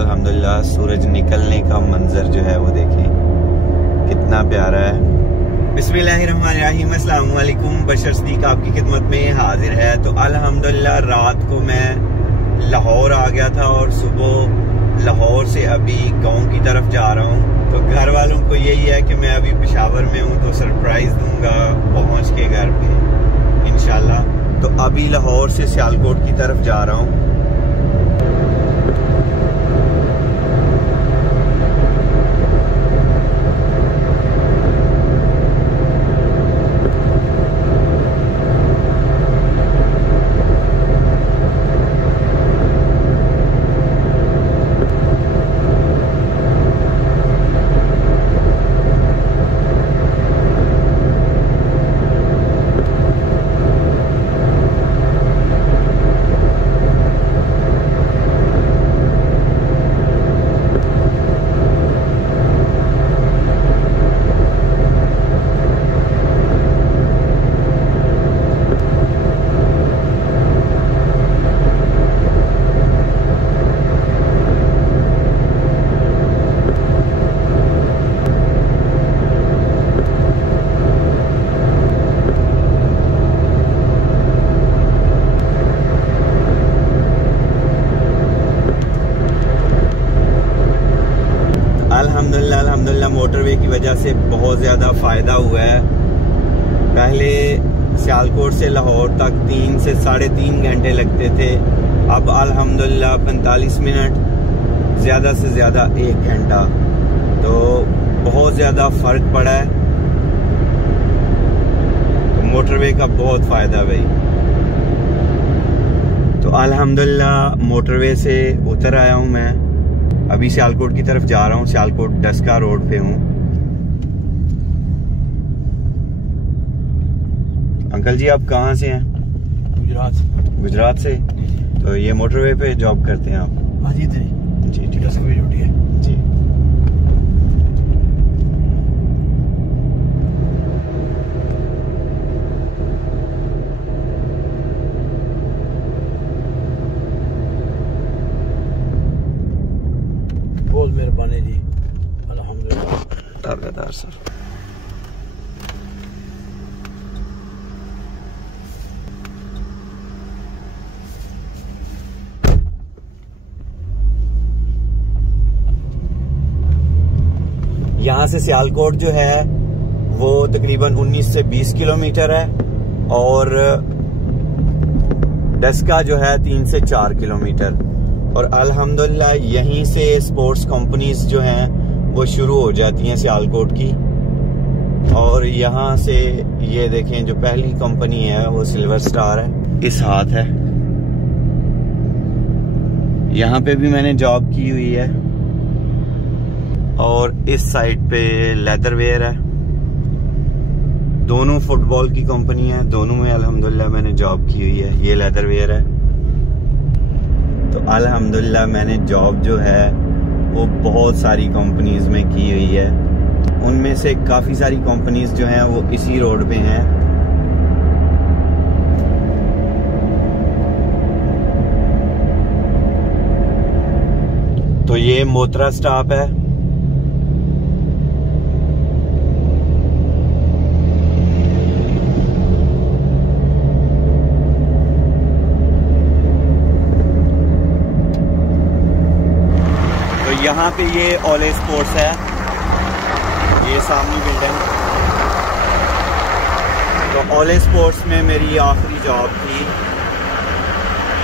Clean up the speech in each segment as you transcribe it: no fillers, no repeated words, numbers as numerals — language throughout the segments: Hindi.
अल्हम्दुलिल्लाह सूरज निकलने का मंजर जो है वो देखें कितना प्यारा है। बिस्मिल्लाहिर्रहमानिर्रहीम, अस्सलाम वालेकुम। बशर सदीक आपकी खिदमत में हाजिर है। तो अल्हम्दुलिल्लाह रात को मैं लाहौर आ गया था और सुबह लाहौर से अभी गांव की तरफ जा रहा हूँ। तो घर वालों को यही है कि मैं अभी पेशावर में हूँ तो सरप्राइज दूंगा पहुँच के घर पे इंशाल्लाह। तो अभी लाहौर से सियालकोट की तरफ जा रहा हूँ। अल्हम्दुलिल्लाह मोटरवे की वजह से बहुत ज़्यादा फ़ायदा हुआ है। पहले सियालकोट से लाहौर तक 3 से 3.5 घंटे लगते थे, अब अल्हम्दुलिल्लाह 45 मिनट, ज़्यादा से ज़्यादा 1 घंटा। तो बहुत ज़्यादा फ़र्क पड़ा है। तो मोटरवे का बहुत फ़ायदा भाई। तो अल्हम्दुलिल्लाह मोटरवे से उतर आया हूँ मैं, अभी सियालकोट की तरफ जा रहा हूँ। सियालकोट डस्का रोड पे हूँ। अंकल जी आप कहाँ से हैं? गुजरात से। तो ये मोटरवे पे जॉब करते हैं आप? हाँ जी जी जी डस्का पे ड्यूटी है जी। बहुत मेहरबानी जी, अल्हम्दुलिल्लाह। ताबेदार सर। यहाँ से सियालकोट जो है वो तकरीबन 19 से 20 किलोमीटर है और डस्का जो है 3 से 4 किलोमीटर। और अल्हम्दुलिल्लाह यहीं से स्पोर्ट्स कंपनीज जो हैं वो शुरू हो जाती हैं सियालकोट की। और यहाँ से ये देखें जो पहली कंपनी है वो सिल्वर स्टार है, इस हाथ है। यहाँ पे भी मैंने जॉब की हुई है। और इस साइड पे लेदर वेयर है। दोनों फुटबॉल की कंपनी है, दोनों में अल्हम्दुलिल्लाह मैंने जॉब की हुई है। ये लेदर वेयर है। तो अल्हम्दुलिल्लाह मैंने जॉब जो है वो बहुत सारी कंपनीज में की हुई है। उनमें से काफ़ी सारी कंपनीज जो हैं वो इसी रोड पे हैं। तो ये मोतरा स्टॉप है। यहाँ पे ये ओले स्पोर्ट्स है, ये सामने बिल्डिंग। तो ओले स्पोर्ट्स में मेरी आखिरी जॉब थी।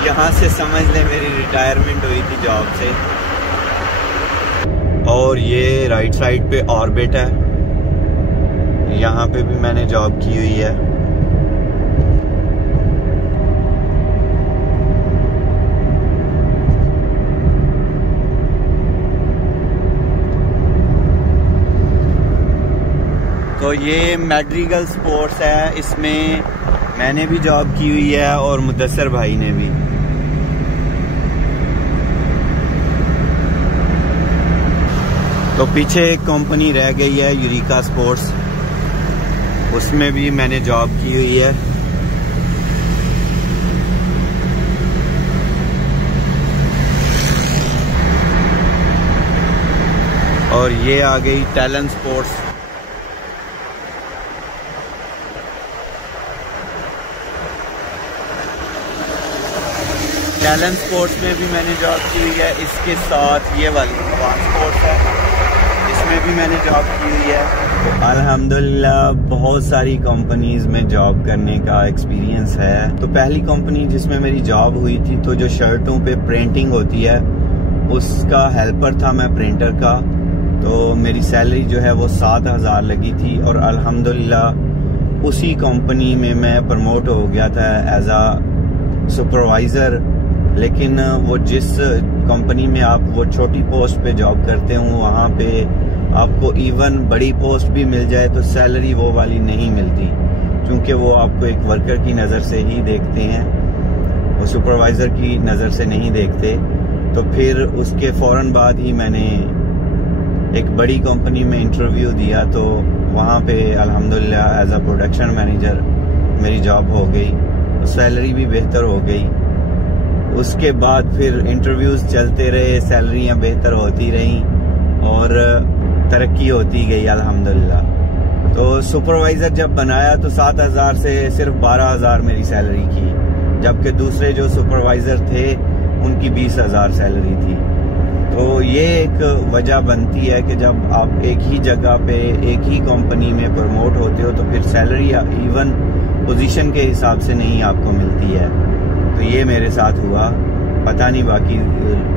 यहाँ से समझ ले मेरी रिटायरमेंट हुई थी जॉब से। और ये राइट साइड पे ऑर्बिट है, यहाँ पे भी मैंने जॉब की हुई है। तो ये मैड्रिगल स्पोर्ट्स है, इसमें मैंने भी जॉब की हुई है और मुदस्सर भाई ने भी। तो पीछे एक कंपनी रह गई है यूरिका स्पोर्ट्स, उसमें भी मैंने जॉब की हुई है। और ये आ गई टैलेंट स्पोर्ट्स। टैलेंट स्पोर्ट्स में भी मैंने जॉब की हुई है। इसके साथ ये वाली अवान स्पोर्ट्स है, इसमें भी मैंने जॉब की हुई है। तो अल्हम्दुलिल्लाह बहुत सारी कंपनीज में जॉब करने का एक्सपीरियंस है। तो पहली कंपनी जिसमें मेरी जॉब हुई थी, तो जो शर्टों पे प्रिंटिंग होती है उसका हेल्पर था मैं, प्रिंटर का। तो मेरी सैलरी जो है वो 7,000 लगी थी और अल्हम्दुलिल्लाह उसी कंपनी में मैं प्रमोट हो गया था एज आ सुपरवाइज़र। लेकिन वो जिस कंपनी में आप वो छोटी पोस्ट पे जॉब करते हो, वहाँ पे आपको इवन बड़ी पोस्ट भी मिल जाए तो सैलरी वो वाली नहीं मिलती, क्योंकि वो आपको एक वर्कर की नज़र से ही देखते हैं, वो सुपरवाइज़र की नज़र से नहीं देखते। तो फिर उसके फ़ौरन बाद ही मैंने एक बड़ी कंपनी में इंटरव्यू दिया, तो वहाँ पे अल्हम्दुलिल्लाह एज अ प्रोडक्शन मैनेजर मेरी जॉब हो गई, तो सैलरी भी बेहतर हो गई। उसके बाद फिर इंटरव्यूज़ चलते रहे, सैलरियाँ बेहतर होती रहीं और तरक्की होती गई अल्हम्दुलिल्लाह। तो सुपरवाइज़र जब बनाया तो 7,000 से सिर्फ 12,000 मेरी सैलरी की, जबकि दूसरे जो सुपरवाइज़र थे उनकी 20,000 सैलरी थी। तो ये एक वजह बनती है कि जब आप एक ही जगह पे एक ही कंपनी में प्रमोट होते हो तो फिर सैलरी इवन पोजीशन के हिसाब से नहीं आपको मिलती है। तो ये मेरे साथ हुआ, पता नहीं बाकी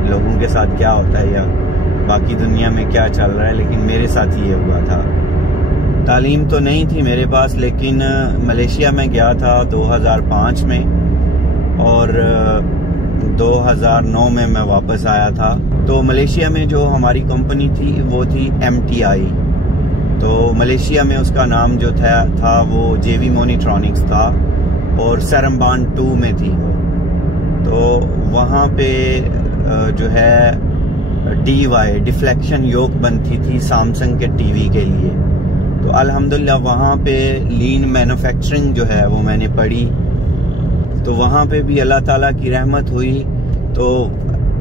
लोगों के साथ क्या होता है या बाकी दुनिया में क्या चल रहा है, लेकिन मेरे साथ ये हुआ था। तालीम तो नहीं थी मेरे पास, लेकिन मलेशिया में गया था 2005 में और 2009 में मैं वापस आया था। तो मलेशिया में जो हमारी कंपनी थी वो थी MTI। तो मलेशिया में उसका नाम जो था वो JV मोनिट्रॉनिक्स था और सरम्बान 2 में थी वो। तो वहाँ पे जो है DY डिफ्लेक्शन योक बनती थी सैमसंग के टीवी के लिए। तो अल्हम्दुलिल्लाह वहाँ पे लीन मैन्युफैक्चरिंग जो है वो मैंने पढ़ी। तो वहाँ पे भी अल्लाह ताला की रहमत हुई, तो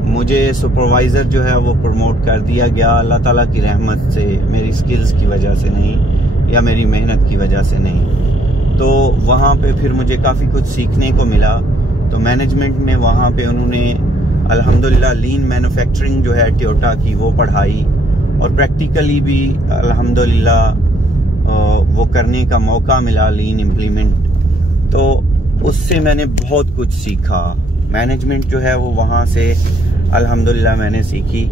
मुझे सुपरवाइज़र जो है वो प्रमोट कर दिया गया अल्लाह ताला की रहमत से, मेरी स्किल्स की वजह से नहीं या मेरी मेहनत की वजह से नहीं। तो वहाँ पे फिर मुझे काफ़ी कुछ सीखने को मिला। तो मैनेजमेंट में वहाँ पे उन्होंने अल्हम्दुलिल्लाह लीन मैन्युफैक्चरिंग जो है टोयोटा की वो पढ़ाई और प्रैक्टिकली भी अल्हम्दुलिल्लाह वो करने का मौका मिला, लीन इम्प्लीमेंट। तो उससे मैंने बहुत कुछ सीखा। मैनेजमेंट जो है वो वहाँ से अल्हम्दुलिल्लाह मैंने सीखी।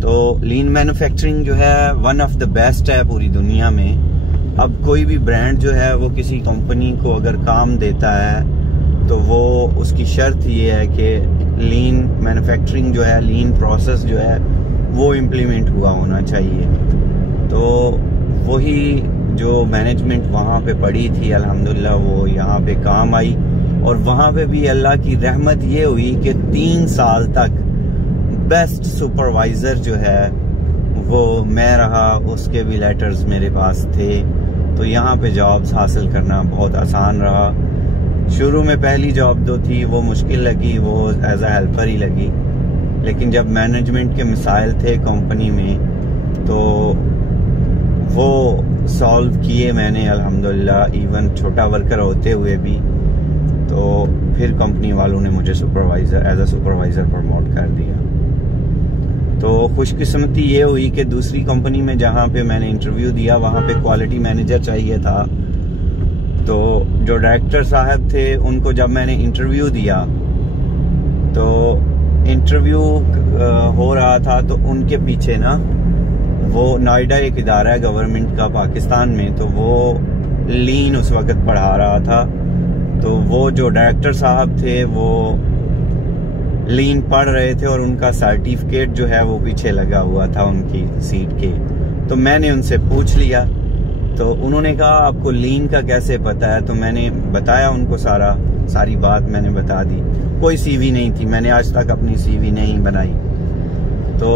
तो लीन मैन्युफैक्चरिंग जो है वन ऑफ द बेस्ट है पूरी दुनिया में। अब कोई भी ब्रांड जो है वो किसी कंपनी को अगर काम देता है तो वो उसकी शर्त ये है कि लीन मैन्युफैक्चरिंग जो है, लीन प्रोसेस जो है वो इम्प्लीमेंट हुआ होना चाहिए। तो वही जो मैनेजमेंट वहाँ पे पड़ी थी अल्हम्दुलिल्लाह वो यहाँ पे काम आई। और वहाँ पे भी अल्लाह की रहमत ये हुई कि 3 साल तक बेस्ट सुपरवाइज़र जो है वो मैं रहा, उसके भी लेटर्स मेरे पास थे। तो यहाँ पे जॉब्स हासिल करना बहुत आसान रहा। शुरू में पहली जॉब जो थी वो मुश्किल लगी, वो एज अ हेल्पर ही लगी, लेकिन जब मैनेजमेंट के मिसाइल थे कंपनी में तो वो सॉल्व किए मैंने अल्हम्दुलिल्लाह, इवन छोटा वर्कर होते हुए भी। तो फिर कंपनी वालों ने मुझे supervisor as a supervisor promote कर दिया। तो खुशकिस्मती ये हुई कि दूसरी कंपनी में जहाँ पे मैंने इंटरव्यू दिया वहाँ पे क्वालिटी मैनेजर चाहिए था। तो जो डायरेक्टर साहब थे उनको जब मैंने इंटरव्यू दिया तो इंटरव्यू हो रहा था, तो उनके पीछे ना वो नोएडा एक इदारा है गवर्नमेंट का पाकिस्तान में, तो वो लीन उस वक्त पढ़ा रहा था। तो वो जो डायरेक्टर साहब थे वो लीन पढ़ रहे थे और उनका सर्टिफिकेट जो है वो पीछे लगा हुआ था उनकी सीट के। तो मैंने उनसे पूछ लिया, तो उन्होंने कहा आपको लीन का कैसे पता है? तो मैंने बताया उनको सारी बात मैंने बता दी। कोई सीवी नहीं थी, मैंने आज तक अपनी सीवी नहीं बनाई, तो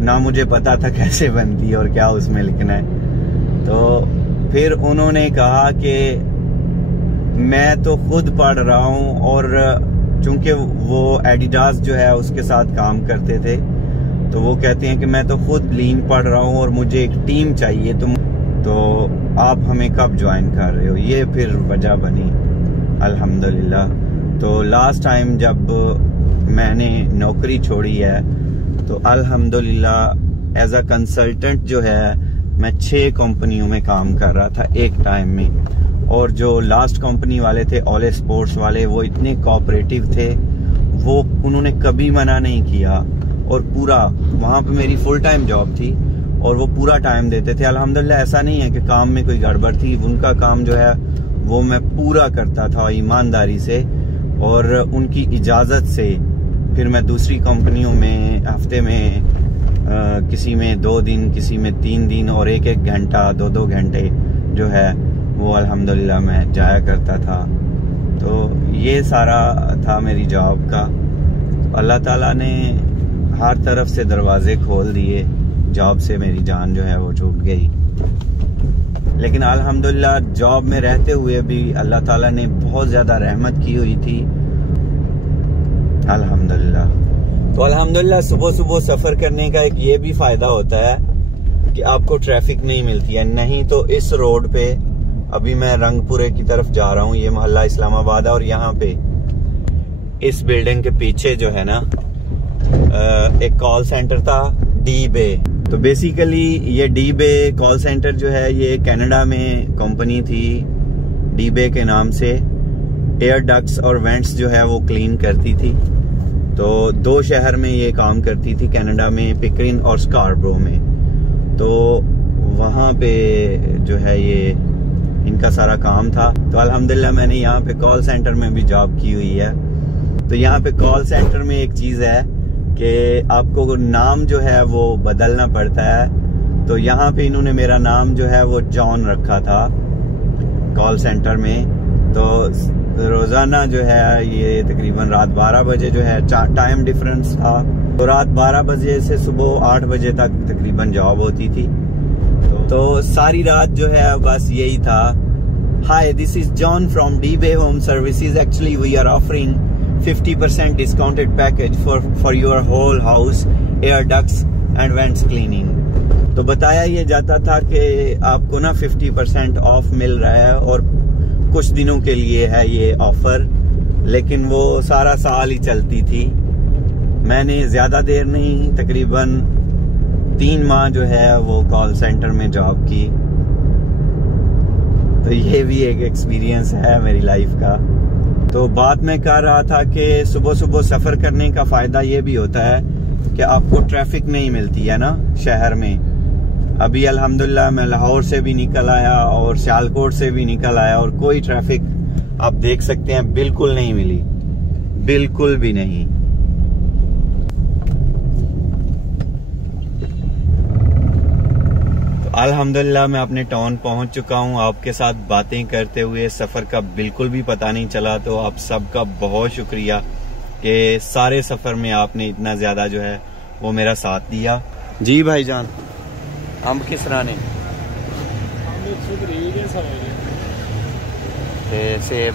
ना मुझे पता था कैसे बनती है और क्या उसमें लिखना है। तो फिर उन्होंने कहा कि मैं तो खुद पढ़ रहा हूँ, और चूंकि वो एडिडास जो है उसके साथ काम करते थे, तो वो कहते हैं कि मैं तो खुद लीन पढ़ रहा हूँ और मुझे एक टीम चाहिए, तो आप हमें कब ज्वाइन कर रहे हो। ये फिर वजह बनी अल्हम्दुलिल्लाह। तो लास्ट टाइम जब मैंने नौकरी छोड़ी है तो अल्हम्दुलिल्लाह एज अ कंसल्टेंट जो है मैं 6 कंपनियों में काम कर रहा था एक टाइम में। और जो लास्ट कंपनी वाले थे ओले स्पोर्ट्स वाले, वो इतने कोऑपरेटिव थे, वो उन्होंने कभी मना नहीं किया और पूरा वहाँ पे मेरी फुल टाइम जॉब थी और वो पूरा टाइम देते थे। अल्हम्दुलिल्लाह ऐसा नहीं है कि काम में कोई गड़बड़ थी, उनका काम जो है वो मैं पूरा करता था ईमानदारी से और उनकी इजाज़त से। फिर मैं दूसरी कंपनियों में हफ्ते में किसी में 2 दिन, किसी में 3 दिन और 1-1 घंटा 2-2 घंटे जो है वो अल्हम्दुलिल्लाह मैं जाया करता था। तो ये सारा था मेरी जॉब का। अल्लाह ताला ने हर तरफ से दरवाजे खोल दिए, जॉब से मेरी जान जो है वो छूट गई। लेकिन अल्हम्दुलिल्लाह जॉब में रहते हुए भी अल्लाह ताला ने बहुत ज़्यादा रहमत की हुई थी अल्हम्दुलिल्लाह। तो अल्हम्दुलिल्लाह सुबह सुबह सफ़र करने का एक ये भी फ़ायदा होता है कि आपको ट्रैफिक नहीं मिलती है। नहीं तो इस रोड पे अभी मैं रंगपुरे की तरफ जा रहा हूँ, ये मोहल्ला इस्लामाबाद है, और यहाँ पे इस बिल्डिंग के पीछे जो है ना एक कॉल सेंटर था डी बे। तो बेसिकली ये डी बे कॉल सेंटर जो है ये कनाडा में कंपनी थी डी बे के नाम से। एयर डक्ट्स और वेंट्स जो है वो क्लीन करती थी। तो 2 शहर में ये काम करती थी, कनाडा में पिकरिन और स्कारब्रो में। तो वहाँ पे जो है ये इनका सारा काम था। तो अल्हम्दुलिल्लाह मैंने यहाँ पे कॉल सेंटर में भी जॉब की हुई है। तो यहाँ पे कॉल सेंटर में एक चीज़ है कि आपको नाम जो है वो बदलना पड़ता है। तो यहाँ पे इन्होंने मेरा नाम जो है वो जॉन रखा था कॉल सेंटर में। तो रोज़ाना जो है ये तकरीबन रात 12 बजे जो है टाइम डिफरेंस था, तो रात 12 बजे से सुबह 8 बजे तक तकरीबन जॉब होती थी। तो सारी रात जो है बस यही था, hi this is John from D bay home services, actually we are offering 50% discounted package for your whole house air ducts and vents cleaning. तो बताया ये जाता था कि आपको ना 50% ऑफ मिल रहा है और कुछ दिनों के लिए है ये ऑफर, लेकिन वो सारा साल ही चलती थी। मैंने ज्यादा देर नहीं, तकरीबन 3 माह जो है वो कॉल सेंटर में जॉब की। तो ये भी एक एक्सपीरियंस है मेरी लाइफ का। तो बात मैं कर रहा था कि सुबह सुबह सफर करने का फायदा ये भी होता है कि आपको ट्रैफिक नहीं मिलती है ना शहर में। अभी अल्हम्दुलिल्लाह मैं लाहौर से भी निकल आया और सियालकोट से भी निकल आया और कोई ट्रैफिक आप देख सकते हैं बिल्कुल नहीं मिली, बिल्कुल भी नहीं। तो अल्हम्दुलिल्लाह मैं अपने टाउन पहुंच चुका हूं। आपके साथ बातें करते हुए सफर का बिल्कुल भी पता नहीं चला। तो आप सबका बहुत शुक्रिया कि सारे सफर में आपने इतना ज्यादा जो है वो मेरा साथ दिया। जी भाईजान, अंब किस तरह ने सेब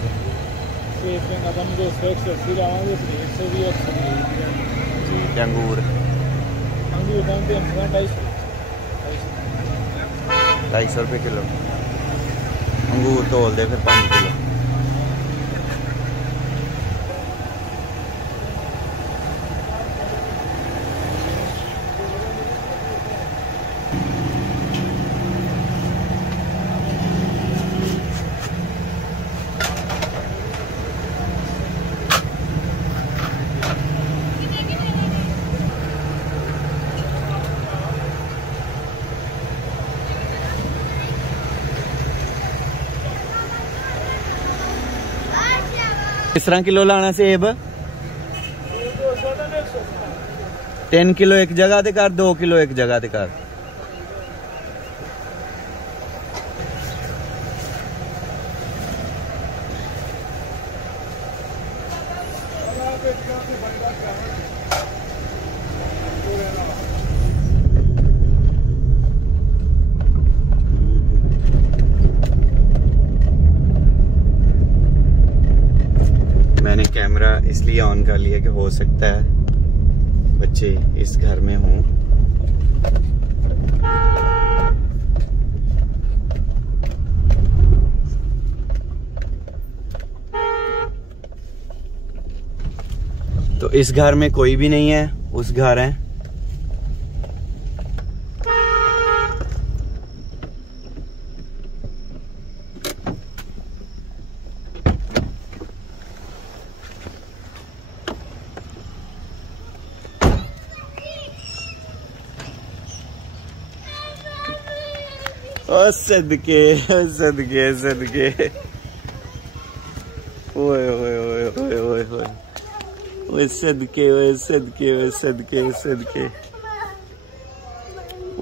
अंगूर 250 रुपये किलो। अंगूर तोल दे फिर 5 किलो। किस तरह किलो लाना सेब? 3 किलो एक जगह ते कर, 2 किलो एक जगह ते कर। मैंने कैमरा इसलिए ऑन कर लिया कि हो सकता है बच्चे इस घर में हों। तो इस घर में कोई भी नहीं है, उस घर है। ओ सदके सदके सदके, ओए ओए ओए ओए ओए ओए ओए सदके ओए सदके ओए सदके सदके,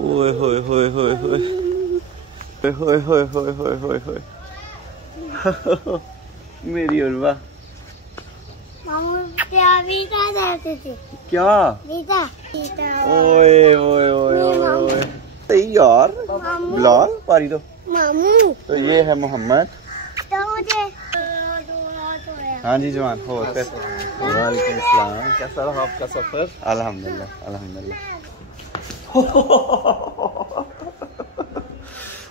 ओए होए होए होए होए होए होए होए होए होए होए मेरी उर्वा। मामू क्या वीटा देते थे? क्या वीटा? ओए ओए ओए ओए सही यार, बिलाल पारी दो। मामू तो ये है मोहम्मद। तो मुझे हाँ जी जवान हो। वालेकुम अस्सलाम, कैसा रहा आपका सफर? अल्हम्दुलिल्लाह अल्हम्दुलिल्लाह।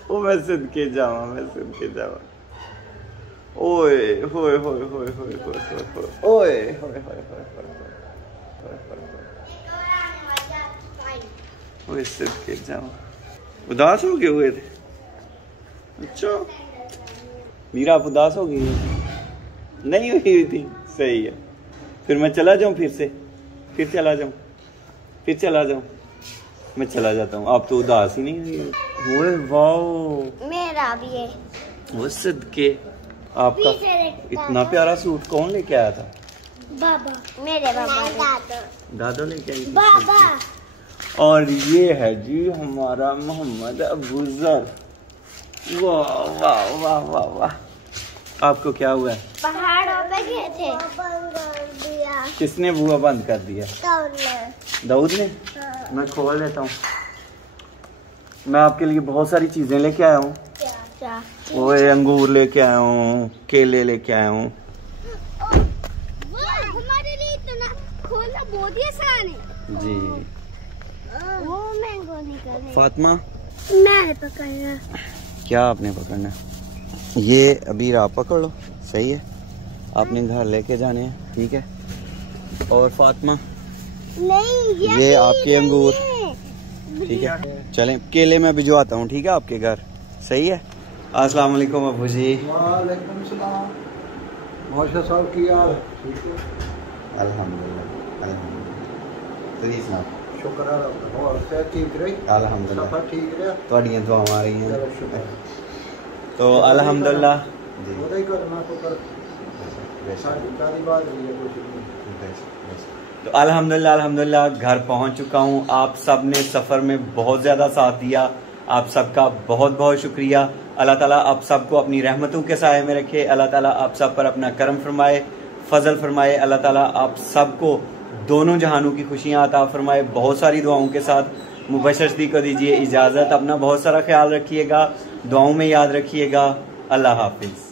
ओ मैं सदके जावा, मैं सदके जावा। ओए होए होए होए होए होए ओए होए होए ओए सदके जावा। उदास हो गए हुए थे? अच्छा मीरा आप उदास हो गई? नहीं हुई थी, सही है। फिर मैं चला जाऊं, फिर चला जाऊं, मैं चला जाता हूँ। आप तो उदास ही नहीं हुई। वाह मेरा भी है। वो सदके, आपका इतना प्यारा सूट कौन लेके आया था? बाबा, मेरे बाबा दादा लेके आई थी? बाबा। और ये है जी हमारा मोहम्मद अबूजर। वाह वाह वाह वाह वाह। आपको क्या हुआ है? पहाड़ों पे गए थे, बंद कर दिया। किसने बुआ बंद कर दिया? दाऊद ने। हाँ। मैं खोल लेता हूँ। मैं आपके लिए बहुत सारी चीजें लेके आया हूँ। क्या? ओए अंगूर लेके आया हूँ, केले लेके आया हूँ। हमारे लिए इतना खोलना बहुत ही आसान है जी। वो मैंगो निकले। फातिमा मैं पकड़ना। क्या आपने पकड़ना? ये अभी आप पकड़ लो, सही है। आपने घर लेके जाने हैं, ठीक है। और फातिमा नहीं, ये आपके अंगूर, ठीक है। चलें, केले मैं भिजवाता हूँ, ठीक है, आपके घर, सही है। अस्सलाम वालेकुम अबू जी। वालेकुम सलाम। मौशा साहब की यार ठीक है? अल्हम्दुलिल्लाह अल्हम्दुलिल्लाह। तो सुना शुक्र है रब। और से ठीक रही? अल्हम्दुलिल्लाह। सफर ठीक रहा? ਤੁਹਾਡੀਆਂ दुआवां आ रही हैं। चलो शुक्र। तो अल्हम्दुलिल्लाह जी। ਉਹਦਾ ਹੀ ਕਰਨਾ शुक्र। सारी काली बात नहीं है कुछ नहीं। तो अल्हम्दुलिल्लाह अल्हम्दुलिल्लाह घर पहुंच चुका हूं। आप सब ने सफ़र में बहुत ज़्यादा साथ दिया, आप सबका बहुत बहुत शुक्रिया। अल्लाह ताला आप सबको अपनी रहमतों के साए में रखे। अल्लाह ताला आप सब पर अपना करम फरमाए, फजल फरमाए। अल्लाह ताला आप सबको दोनों जहानों की खुशियाँ अता फरमाए। बहुत सारी दुआओं के साथ मुबशर सदीक को दीजिए इजाज़त। अपना बहुत सारा ख्याल रखिएगा, दुआओं में याद रखिएगा। अल्लाह हाफिज़।